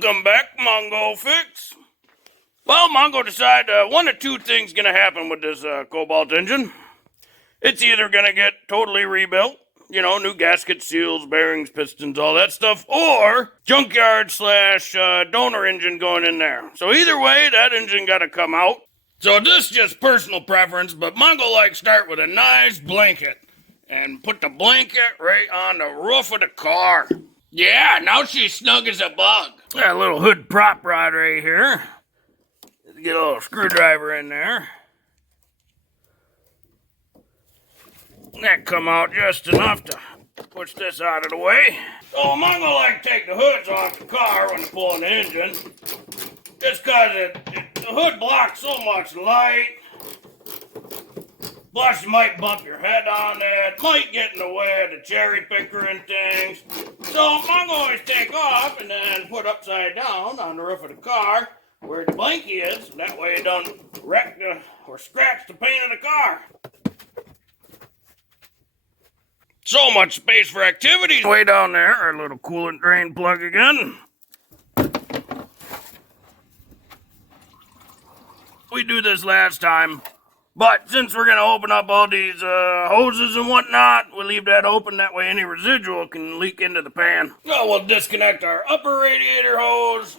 Welcome back, Mongo Fix. Well, Mongo decided one of two things going to happen with this Cobalt engine. It's either going to get totally rebuilt, you know, new gasket seals, bearings, pistons, all that stuff, or junkyard slash donor engine going in there. So either way, that engine got to come out. So this is just personal preference, but Mongo likes start with a nice blanket and put the blanket right on the roof of the car. Yeah, now she's snug as a bug. Got a little hood prop rod right here. Get a little screwdriver in there. That come out just enough to push this out of the way. So Mongo like to take the hoods off the car when pulling the engine. Just because the hood blocks so much light. Plus you might bump your head on it. Might get in the way of the cherry picker and things. So Mongo always take off and then put upside down on the roof of the car where the blankie is. That way it don't wreck or scratch the paint of the car. So much space for activities. Way down there, our little coolant drain plug again. We do this last time, but since we're going to open up all these hoses and whatnot, we'll leave that open. That way any residual can leak into the pan. So we'll disconnect our upper radiator hose.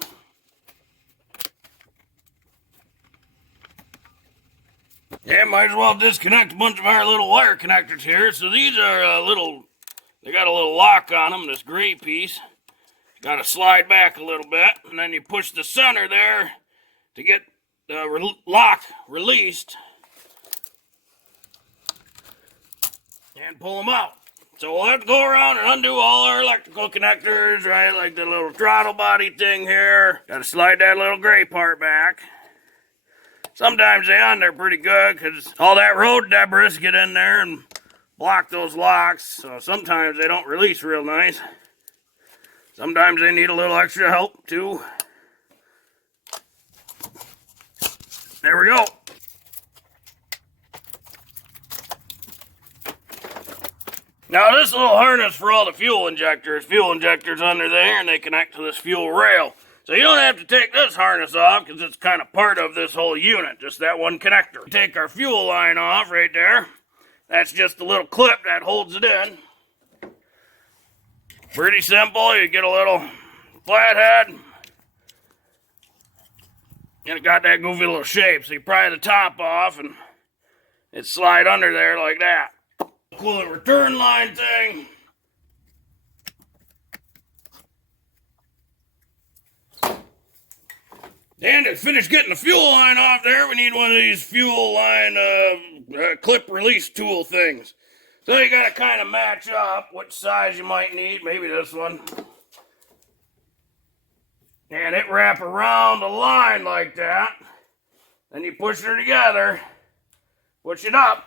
Yeah, might as well disconnect a bunch of our little wire connectors here. So these are they got a little lock on them, this gray piece. Got to slide back a little bit, and then you push the center there to get the lock released. And pull them out. So we'll have to go around and undo all our electrical connectors, right? Like the little throttle body thing here. Got to slide that little gray part back. Sometimes they on there pretty good because all that road debris get in there and block those locks. So sometimes they don't release real nice. Sometimes they need a little extra help too. There we go. Now this little harness for all the fuel injectors under there, and they connect to this fuel rail. So you don't have to take this harness off because it's kind of part of this whole unit, just that one connector. Take our fuel line off right there. That's just a little clip that holds it in. Pretty simple. You get a little flathead. And it got that goofy little shape. So you pry the top off and it slide under there like that. Coolant return line thing. And to finish getting the fuel line off there, we need one of these fuel line clip release tool things. So you got to kind of match up which size you might need. Maybe this one. And it wrap around the line like that. Then you push her together, push it up,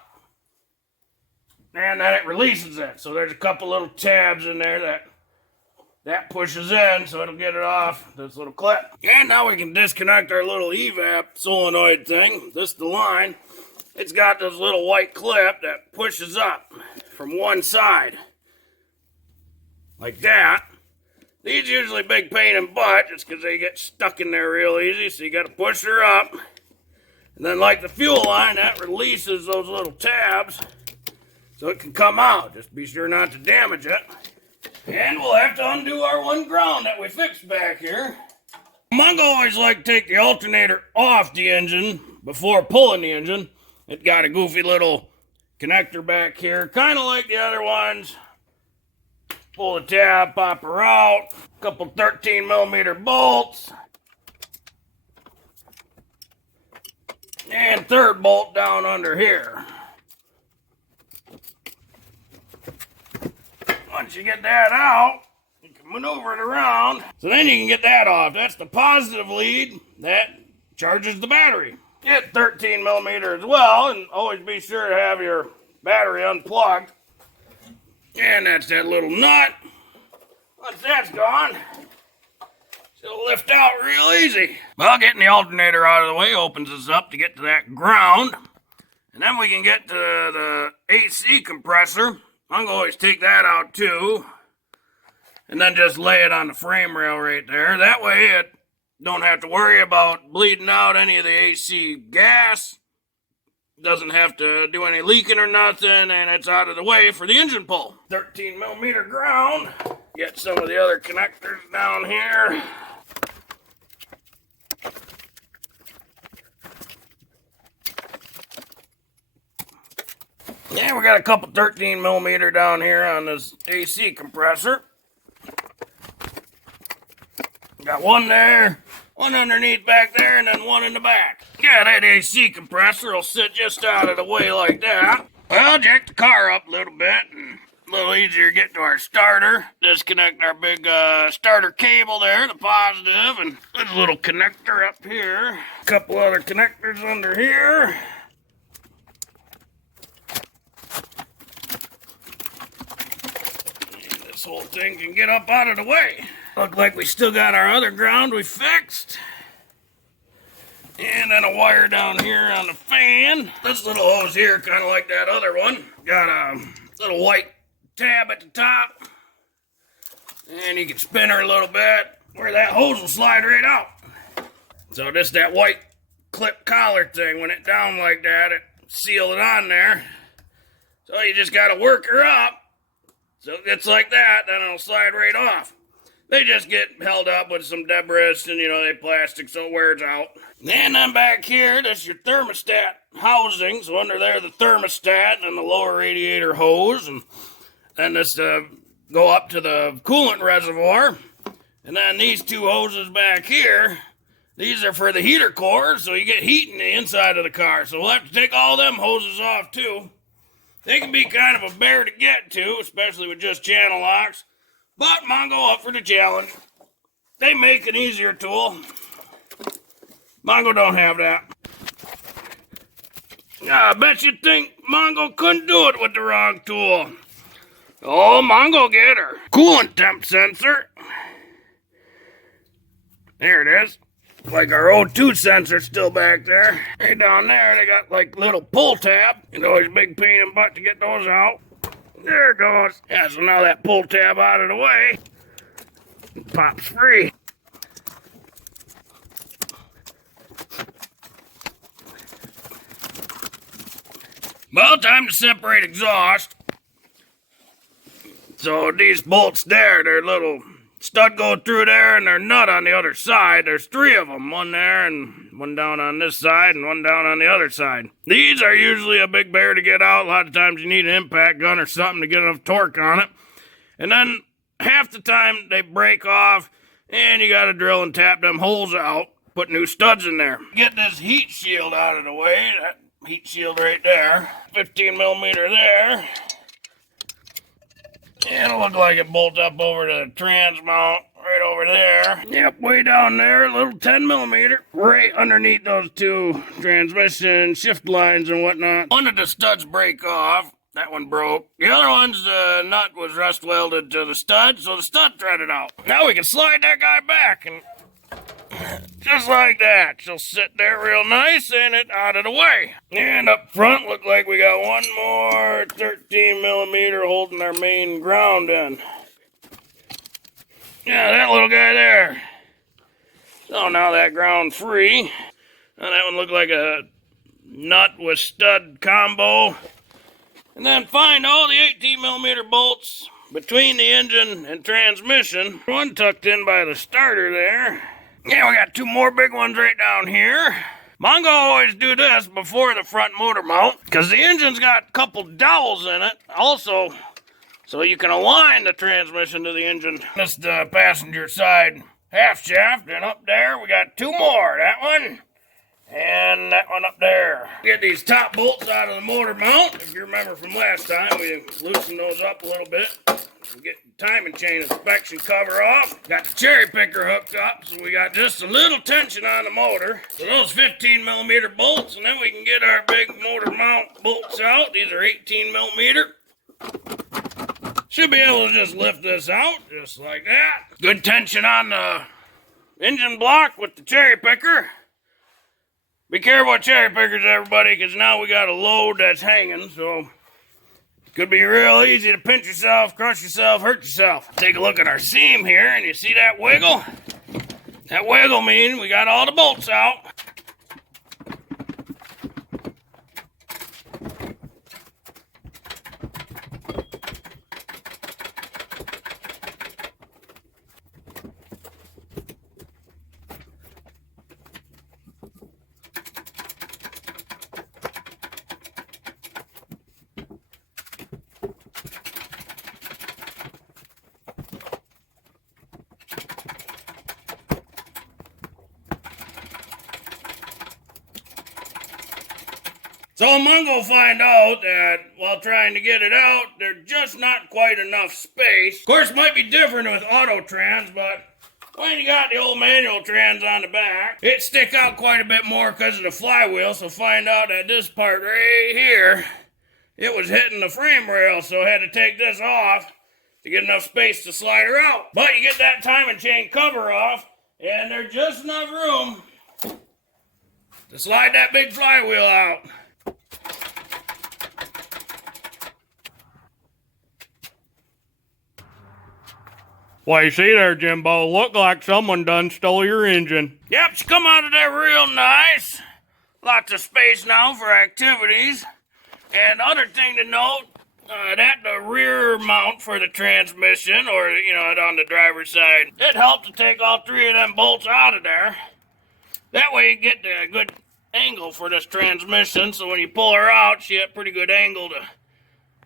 and then it releases it. So there's a couple little tabs in there that pushes in, so it'll get it off this little clip. And now we can disconnect our little EVAP solenoid thing. This is the line. It's got this little white clip that pushes up from one side. Like that. These are usually big pain in the butt just because they get stuck in there real easy, so you got to push her up. And then like the fuel line, that releases those little tabs so it can come out. Just be sure not to damage it. And we'll have to undo our one ground that we fixed back here. Mongo always like to take the alternator off the engine before pulling the engine. It got a goofy little connector back here, kind of like the other ones. Pull the tab, pop her out. A couple 13mm bolts. And third bolt down under here. Once you get that out, you can maneuver it around. So then you can get that off. That's the positive lead that charges the battery. Get 13mm as well, and always be sure to have your battery unplugged. And that's that little nut. Once that's gone, it'll lift out real easy. Well, getting the alternator out of the way opens us up to get to that ground. And then we can get to the AC compressor. I'm going to always take that out too. and then just lay it on the frame rail right there. That way it don't have to worry about bleeding out any of the AC gas. Doesn't have to do any leaking or nothing, and it's out of the way for the engine pull. 13 millimeter ground. Get some of the other connectors down here. Yeah, we got a couple 13 millimeter down here on this AC compressor. Got one there, one underneath back there, and then one in the back. Yeah, that AC compressor will sit just out of the way like that. Well, jack the car up a little bit, and a little easier to get to our starter. Disconnect our big starter cable there, the positive, and there's a little connector up here. A couple other connectors under here. And this whole thing can get up out of the way. Look like we still got our other ground we fixed. And then a wire down here on the fan. This little hose here, kind of like that other one. Got a little white tab at the top. And you can spin her a little bit where that hose will slide right out. So just that white clip collar thing, when it down like that, it seal it on there. So you just got to work her up. So it gets like that, then it'll slide right off. They just get held up with some debris and, they plastic so it wears out. And then back here, that's your thermostat housing. So under there, the thermostat and the lower radiator hose. And then this go up to the coolant reservoir. And then these two hoses back here, these are for the heater core. So you get heat in the inside of the car. So we'll have to take all them hoses off too. They can be kind of a bear to get to, especially with just channel locks. But Mongo up for the challenge. They make an easier tool. Mongo don't have that. I bet you think Mongo couldn't do it with the wrong tool. Oh, Mongo get her. Coolant temp sensor. There it is. Like our O2 sensor still back there. Right down there, they got like little pull tab. Always a big pain in the butt to get those out. There it goes. Yeah, so now that pull tab out of the way, it pops free. Well, time to separate exhaust. So these bolts there, they're little stud go through there and they're nut on the other side. There's three of them, one there and one down on this side and one down on the other side. These are usually a big bear to get out. A lot of times you need an impact gun or something to get enough torque on it. And then half the time they break off and you got to drill and tap them holes out, put new studs in there. Get this heat shield out of the way. That heat shield right there. 15 millimeter there. Yeah, it'll look like it bolts up over to the trans mount right over there. Yep, way down there, a little 10 millimeter. Right underneath those two transmission shift lines and whatnot. One of the studs break off. That one broke. The other one's nut was rust welded to the stud, so the stud threaded out. Now we can slide that guy back and just like that. She'll sit there real nice and it out of the way. And up front, look like we got one more 13 millimeter holding our main ground in. Yeah, that little guy there. So now that ground free. Now that one looked like a nut with stud combo. And then find all the 18 millimeter bolts between the engine and transmission. One tucked in by the starter there. Yeah, we got two more big ones right down here. Mongo always do this before the front motor mount because the engine's got a couple dowels in it also, so you can align the transmission to the engine. This is the passenger side half shaft, and up there we got two more. That one and that one up there. Get these top bolts out of the motor mount. If you remember from last time, we loosened those up a little bit. Get the timing chain inspection cover off. Got the cherry picker hooked up, so we got just a little tension on the motor. So those 15 millimeter bolts, and then we can get our big motor mount bolts out. These are 18 millimeter. Should be able to just lift this out, just like that. Good tension on the engine block with the cherry picker. Be careful with cherry pickers, everybody, because now we got a load that's hanging, so Could be real easy to pinch yourself, crush yourself, hurt yourself. Take a look at our seam here, and you see that wiggle? That wiggle means we got all the bolts out. So Mongo find out that while trying to get it out, there's just not quite enough space. Of course, it might be different with auto trans, but when you got the old manual trans on the back, it stick out quite a bit more because of the flywheel. So find out that this part right here, it was hitting the frame rail, so I had to take this off to get enough space to slide her out. But you get that timing chain cover off, and there's just enough room to slide that big flywheel out. Why, you see there, Jimbo, look like someone done stole your engine. Yep, she come out of there real nice. Lots of space now for activities. And other thing to note, that the rear mount for the transmission, or, you know, on the driver's side, it helped to take all three of them bolts out of there. That way you get the good angle for this transmission, so when you pull her out, she had a pretty good angle to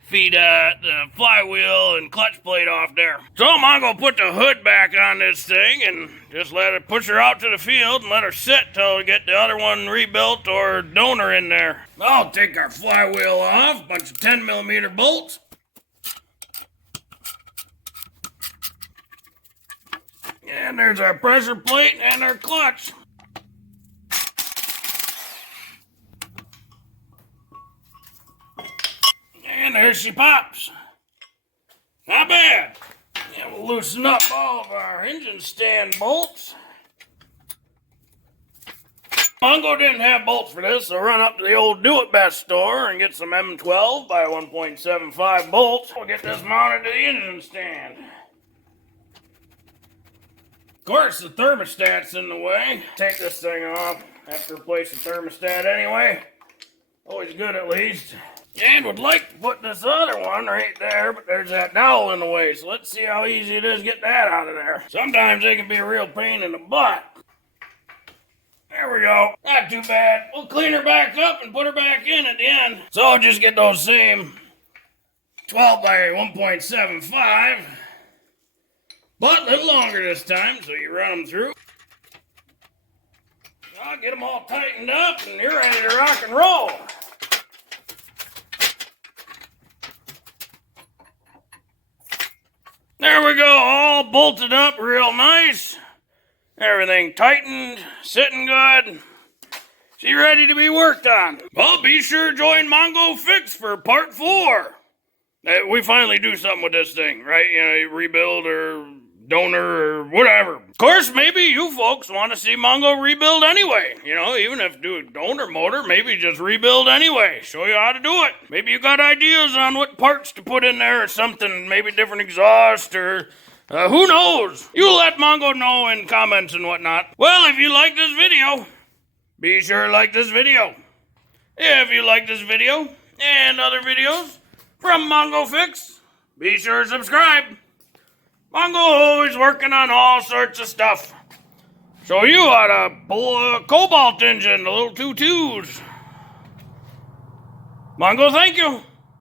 feed the flywheel and clutch plate off there. So I'm gonna put the hood back on this thing and just let it push her out to the field and let her sit till we get the other one rebuilt or donor in there. I'll take our flywheel off, bunch of 10mm bolts. And there's our pressure plate and our clutch. And there she pops. Not bad. And we'll loosen up all of our engine stand bolts. Mongo didn't have bolts for this, so run up to the old Do It Best store and get some M12 by 1.75 bolts. We'll get this mounted to the engine stand. Of course, the thermostat's in the way. Take this thing off. Have to replace the thermostat anyway. Always good at least. And would like to put this other one right there, but there's that dowel in the way, so let's see how easy it is to get that out of there. Sometimes they can be a real pain in the butt. There we go. Not too bad. We'll clean her back up and put her back in at the end. So I'll just get those same 12 by 1.75, but a little longer this time, so you run them through. I'll get them all tightened up, and you're ready to rock and roll. There we go, all bolted up real nice. Everything tightened, sitting good. She ready to be worked on. Well, be sure to join Mongo Fix for part 4. We finally do something with this thing, right? You know, rebuild or donor or whatever. Of course, maybe you folks want to see Mongo rebuild anyway. You know, even if do a donor motor, maybe just rebuild anyway. Show you how to do it. Maybe you got ideas on what parts to put in there or something. Maybe different exhaust or who knows? You let Mongo know in comments and whatnot. Well, if you like this video, be sure to like this video. If you like this video and other videos from Mongo Fix, be sure to subscribe. Mongo always working on all sorts of stuff. Show you how to pull a Cobalt engine, the little 2.2s. Mongo, thank you.